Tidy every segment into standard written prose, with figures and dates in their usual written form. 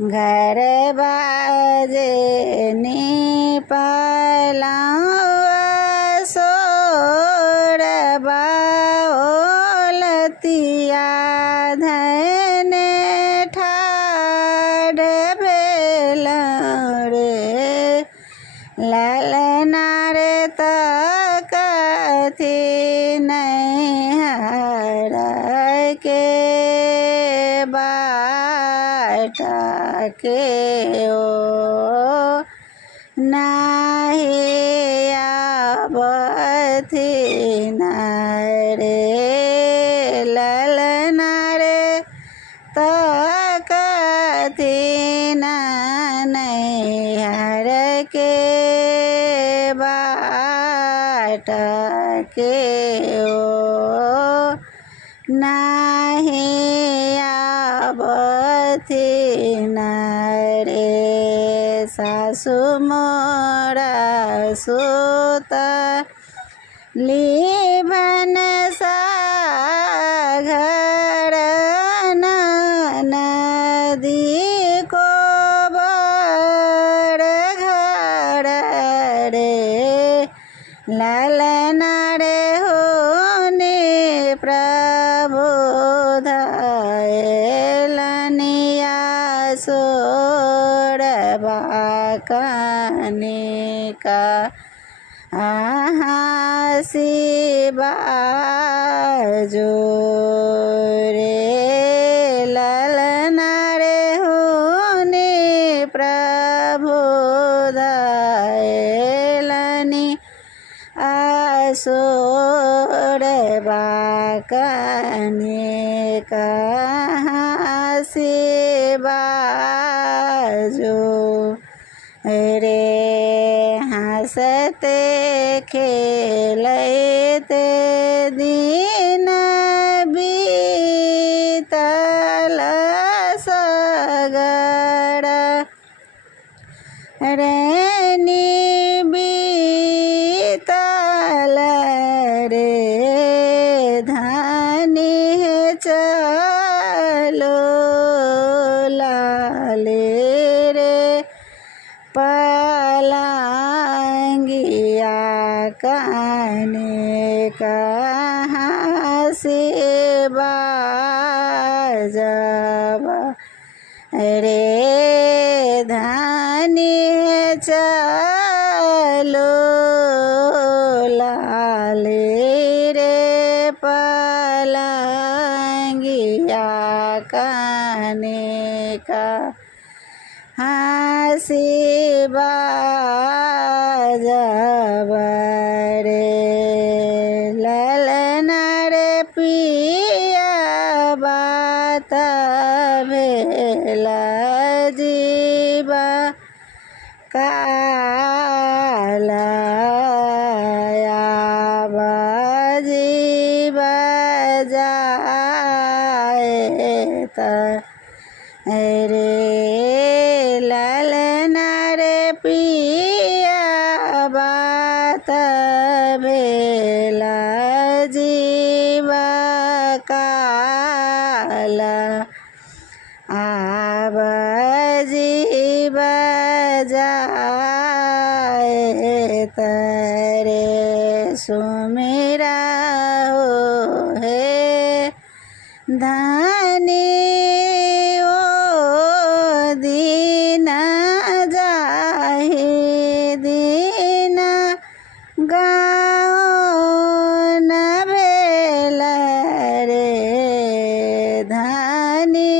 घर बाजे निपलाऊँ सोर बाओलतिया धने ठाढ़ भेलौं रे ललना रे त कथी नैहर के बाट के ओ नाही आबथिन रे ललना रे त कथिन नैहर के बाट के ओ नाही आबथिन रे सासु मोर सुतली भनसा घर नदी कोबर घर रे ललना रे होने प्रभु धैलनिया सोरबा कनिका शिवाजो रे ललना रे होने प्रभु धैलनि आसोरबा कनिका शिवाजो रे हंसते खेलते दिन बीतल सगर रैनी बीतल रे धनी चलो लाले रे पलंगिया काने कहाँ से बाजब रे धनी चलो लाले रे पलंगिया काने का हंसी बाजब रे ललना रे पिया बात भेल जीवा कालया जीवा जाए त रे ललना रे पिया बात भेल जीवा काल आब जीवा जाए तरे सुमिरा हो हे धनी ओ दिन जाहि दिन गाँव न भेल रे धनी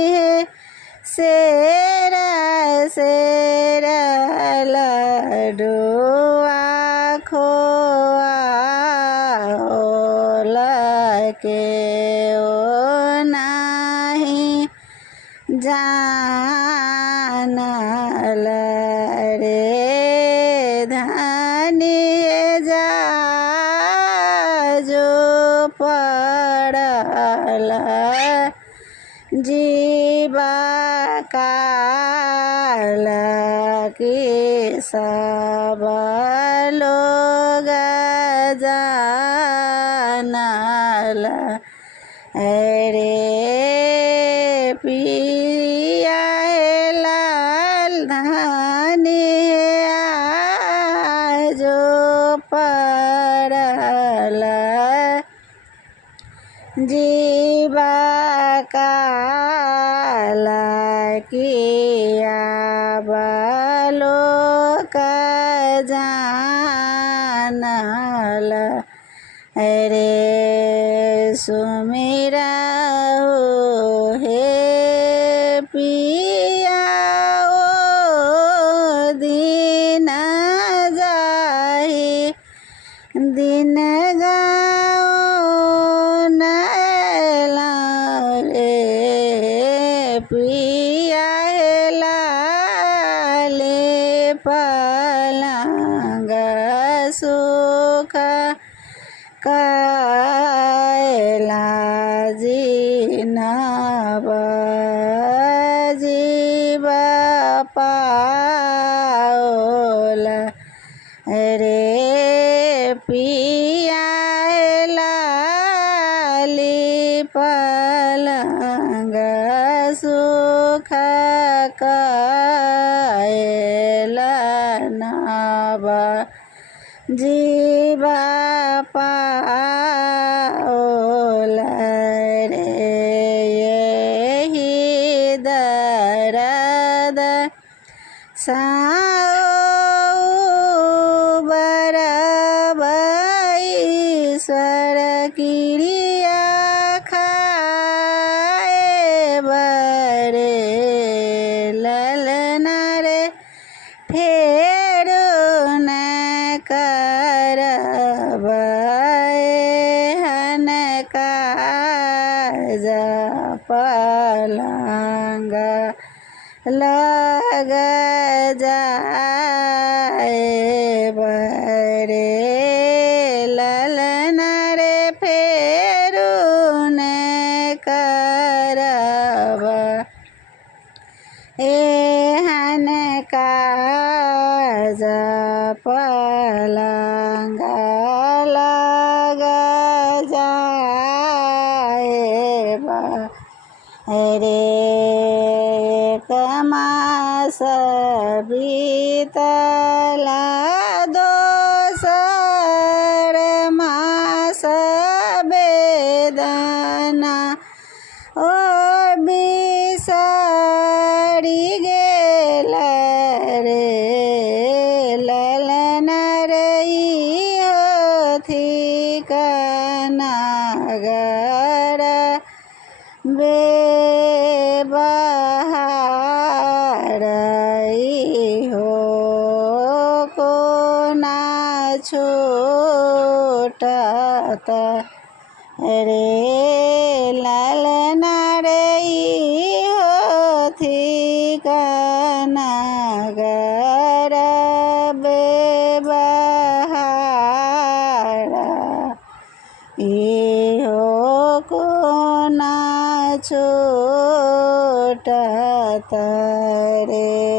सेरा सेरा लडुआ खोआ के ओ नाही जानल रे धनी जा जो पड़ल जीवा काल की सब लोग जानल रे पिया जीवा काला किया बालो का जानल रे सुमिरा हो हे पिया ओ दिन जाहि दिन गाओ नैला रे पिया लाले पलंग सुख कायला जीनब जीवा पाओला रे पिया लाली पलंग सुख कायला नबा जीवा पाओला रे यही दर्द ईश्वर क्रिया खाए बरे ललना रे फेरो न करब हन काज पलंग लग जाए बरे ललना रे फेरू न करब एहन काज पलंग लग जाए रे कमास बीतला दोसर मास बेदना ओ बिसरी गेल रे ललना रे होथी कनगर बेबहार हो को ना छूटत रे ललना रे होथी कनगर बेबहार इहो को ना छूटत रे।